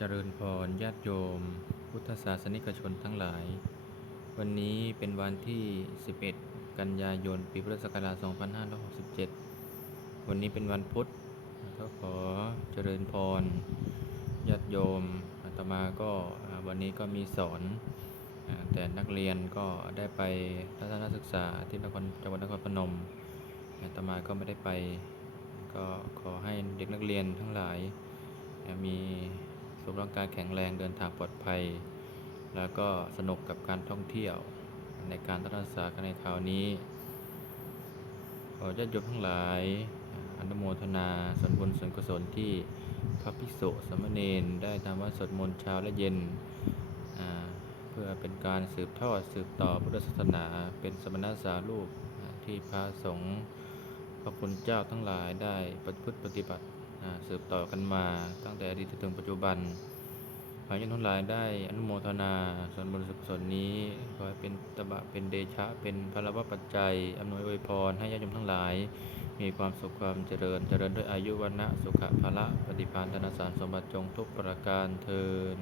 เจริญพรญาติโยม พุทธศาสนิกชนทั้งหลาย วันนี้เป็นวันที่ 11 กันยายน ปีพุทธศักราช 2567 วันนี้เป็นวันพุธก็ขอเจริญพรญาติโยมอาตมาก็วันนี้ก็มีสอน แต่นักเรียนก็ได้ไปทัศนศึกษาที่นครจังหวัดนครพนมอาตมาก็ไม่ได้ไป ก็ขอให้เด็กนักเรียนทั้งหลายมี สุขร่างกายแข็งแรงเดินทางปลอดภัย แล้วก็สนุกกับการท่องเที่ยวในการทัศนศึกษากันในคราวนี้ขอญาติโยมทั้งหลายอนุโมทนาส่วนบุญส่วนกุศลที่พระภิกษุสมเณรได้ทำวัดสวดมนต์เช้าและเย็น เพื่อเป็นการสืบทอดสืบต่อพุทธศาสนาเป็นสมณสารูปที่พระสงฆ์พระคุณเจ้าทั้งหลายได้ปฏิพฤติปฏิบัติ สืบต่อกันมาตั้งแต่อดีตจนถึงปัจจุบันขอให้ทั้งหลายได้อนุโมทนาส่วนบุญส่วนกุศลนี้ขอให้เป็นตบะเป็นเดชะ เป็นพลวะปัจจัยอำนวยอวยพรให้ญาติโยมทั้งหลาย มีความสุขความเจริญเจริญด้วยอายุวันนะสุขภาละปฏิภาณธนสารสมบัติจงทุกประการเทิน